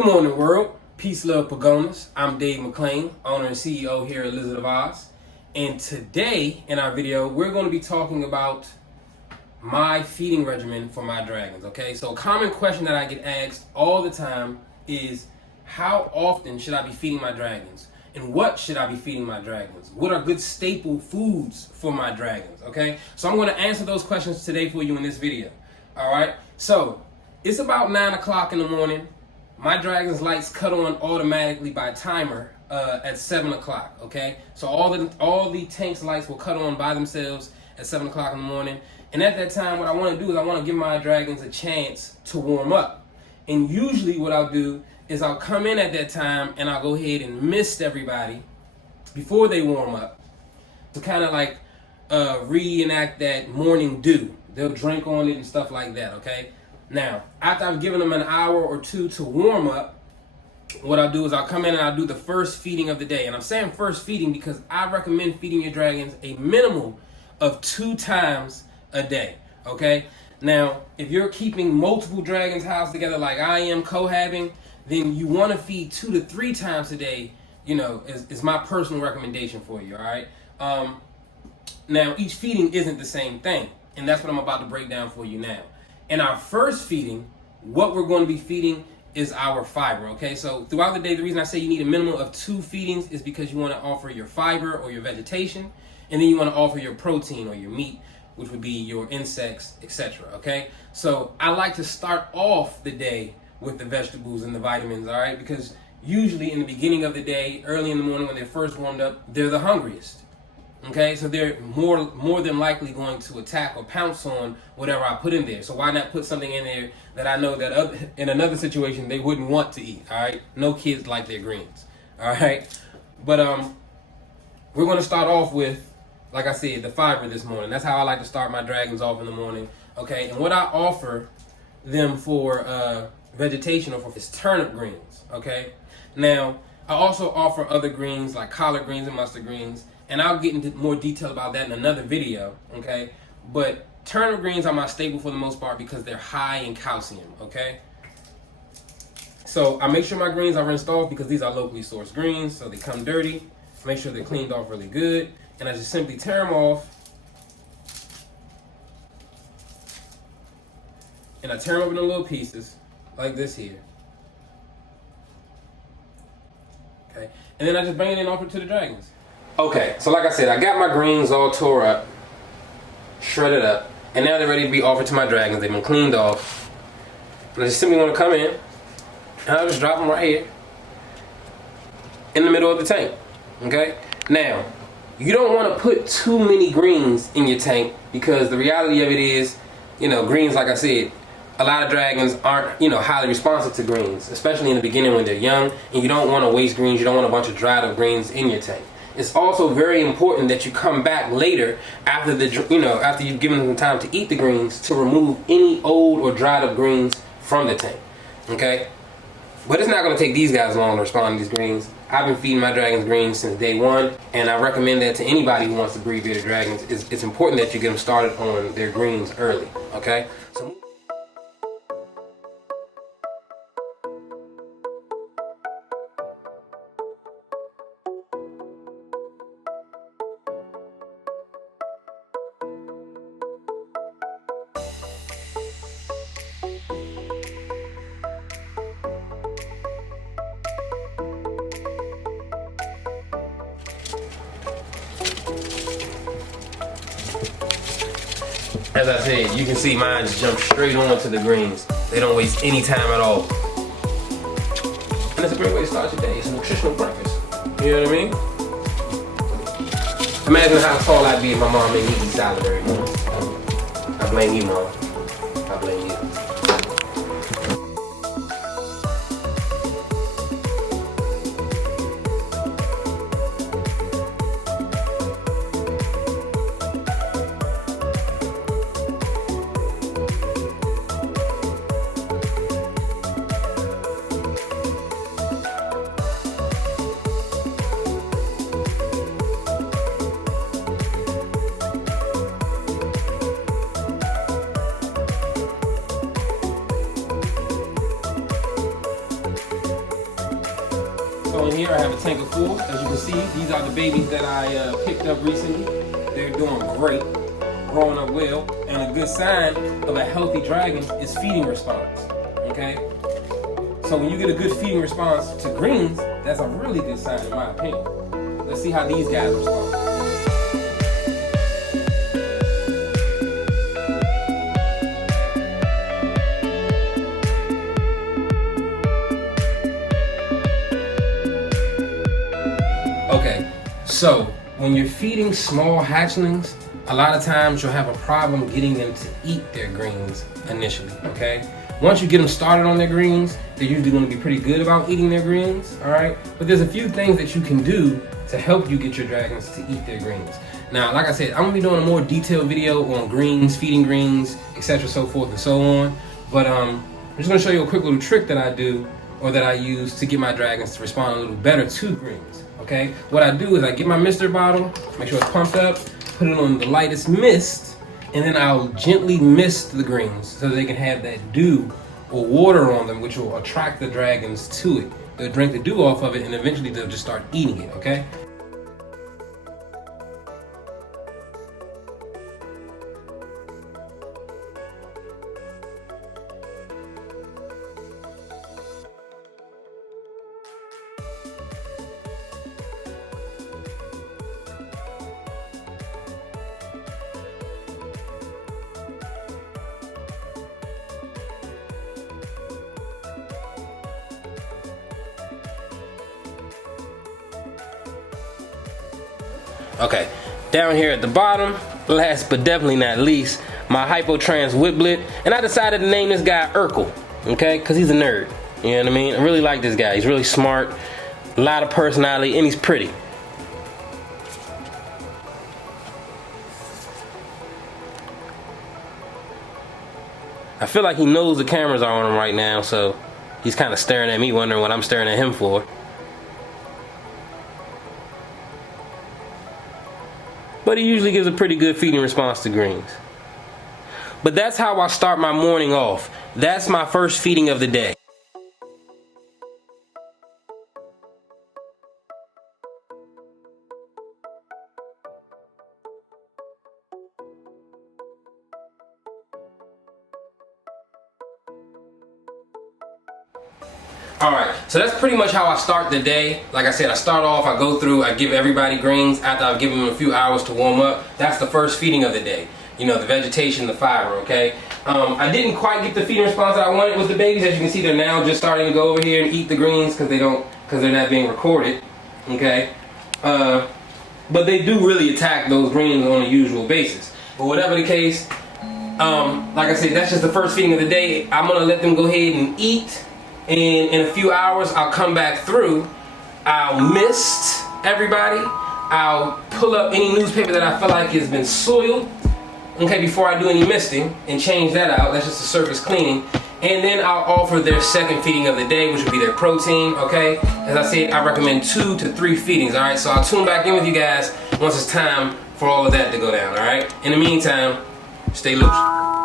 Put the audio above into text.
Good morning, world. Peace, love, Pogonas. I'm Dave McClain, owner and CEO here at Lizard of Oz. And today, in our video, we're going to be talking about my feeding regimen for my dragons, okay? So a common question that I get asked all the time is, how often should I be feeding my dragons? And what should I be feeding my dragons? What are good staple foods for my dragons, okay? So I'm going to answer those questions today for you in this video, all right? So it's about 9 o'clock in the morning. My dragon's lights cut on automatically by timer at 7 o'clock, okay? So all the tank's lights will cut on by themselves at 7 o'clock in the morning. And at that time, what I want to do is I want to give my dragons a chance to warm up. And usually what I'll do is I'll come in at that time and I'll go ahead and mist everybody before they warm up to kind of like reenact that morning dew. They'll drink on it and stuff like that, okay? Now, after I've given them an hour or two to warm up, what I'll do is I'll come in and I'll do the first feeding of the day. And I'm saying first feeding because I recommend feeding your dragons a minimum of 2 times a day, okay? Now, if you're keeping multiple dragons housed together like I am cohabbing, then you want to feed 2 to 3 times a day, you know, is my personal recommendation for you, all right? Now, each feeding isn't the same thing, and that's what I'm about to break down for you now. In our first feeding, what we're going to be feeding is our fiber, okay? So throughout the day, the reason I say you need a minimum of 2 feedings is because you want to offer your fiber or your vegetation, and then you want to offer your protein or your meat, which would be your insects, etc., okay? So I like to start off the day with the vegetables and the vitamins, all right? Because usually in the beginning of the day, early in the morning when they're first warmed up, they're the hungriest. Okay, so they're more than likely going to attack or pounce on whatever I put in there. So why not put something in there that I know that in another situation they wouldn't want to eat, all right? No kids like their greens, all right? But we're going to start off with, like I said, the fiber this morning. That's how I like to start my dragons off in the morning, okay? And what I offer them for vegetation or for is turnip greens, okay? Now, I also offer other greens like collard greens and mustard greens. And I'll get into more detail about that in another video, okay? But turnip greens are my staple for the most part because they're high in calcium, okay? So I make sure my greens are rinsed off because these are locally sourced greens, so they come dirty. Make sure they're cleaned off really good. And I just simply tear them off. And I tear them up into little pieces, like this here. Okay? And then I just bring it in and offer it to the dragons. Okay, so like I said, I got my greens all tore up, shredded up, and now they're ready to be offered to my dragons. They've been cleaned off. And I just simply want to come in, and I'll just drop them right here in the middle of the tank, okay? Now, you don't want to put too many greens in your tank because the reality of it is, you know, greens, like I said, a lot of dragons aren't, you know, highly responsive to greens, especially in the beginning when they're young, and you don't want to waste greens. You don't want a bunch of dried up greens in your tank. It's also very important that you come back later after after you've given them time to eat the greens to remove any old or dried up greens from the tank, okay? But it's not going to take these guys long to respond to these greens. I've been feeding my dragons greens since day one, and I recommend that to anybody who wants to breed bearded dragons. It's important that you get them started on their greens early, okay? So as I said, you can see mine just jump straight on to the greens. They don't waste any time at all. And it's a great way to start your day. It's a nutritional breakfast. You know what I mean? Imagine how tall I'd be if my mom made me eat salad every morning. I blame you, Mom. I blame you. So in here I have a tank of 4. As you can see, these are the babies that I picked up recently. They're doing great, growing up well, and a good sign of a healthy dragon is feeding response, okay? So when you get a good feeding response to greens, that's a really good sign in my opinion. Let's see how these guys respond. Okay, so when you're feeding small hatchlings, a lot of times you'll have a problem getting them to eat their greens initially, okay? Once you get them started on their greens, they're usually gonna be pretty good about eating their greens, all right? But there's a few things that you can do to help you get your dragons to eat their greens. Now, like I said, I'm gonna be doing a more detailed video on greens, feeding greens, etc., so forth and so on. But I'm just gonna show you a quick little trick that I do, or that I use to get my dragons to respond a little better to greens, okay? What I do is I get my mister bottle, make sure it's pumped up, put it on the lightest mist, and then I'll gently mist the greens so they can have that dew or water on them, which will attract the dragons to it. They'll drink the dew off of it, and eventually they'll just start eating it, okay? Okay, down here at the bottom, last but definitely not least, my Hypotrans Whiplet, and I decided to name this guy Urkel, okay, because he's a nerd, you know what I mean? I really like this guy. He's really smart, a lot of personality, and he's pretty. I feel like he knows the cameras are on him right now, so he's kind of staring at me, wondering what I'm staring at him for. But he usually gives a pretty good feeding response to greens. But that's how I start my morning off. That's my first feeding of the day. Alright, so that's pretty much how I start the day. Like I said, I start off, I go through, I give everybody greens after I've given them a few hours to warm up. That's the first feeding of the day. You know, the vegetation, the fiber, okay? I didn't quite get the feeding response that I wanted with the babies. As you can see, they're now just starting to go over here and eat the greens because they're not being recorded, okay? But they do really attack those greens on a usual basis. But whatever the case, like I said, that's just the first feeding of the day. I'm gonna let them go ahead and eat. And in a few hours, I'll come back through. I'll mist everybody. I'll pull up any newspaper that I feel like has been soiled, okay, before I do any misting, and change that out. That's just a surface cleaning. And then I'll offer their second feeding of the day, which will be their protein, okay? As I said, I recommend 2 to 3 feedings, all right? So I'll tune back in with you guys once it's time for all of that to go down, all right? In the meantime, stay loose.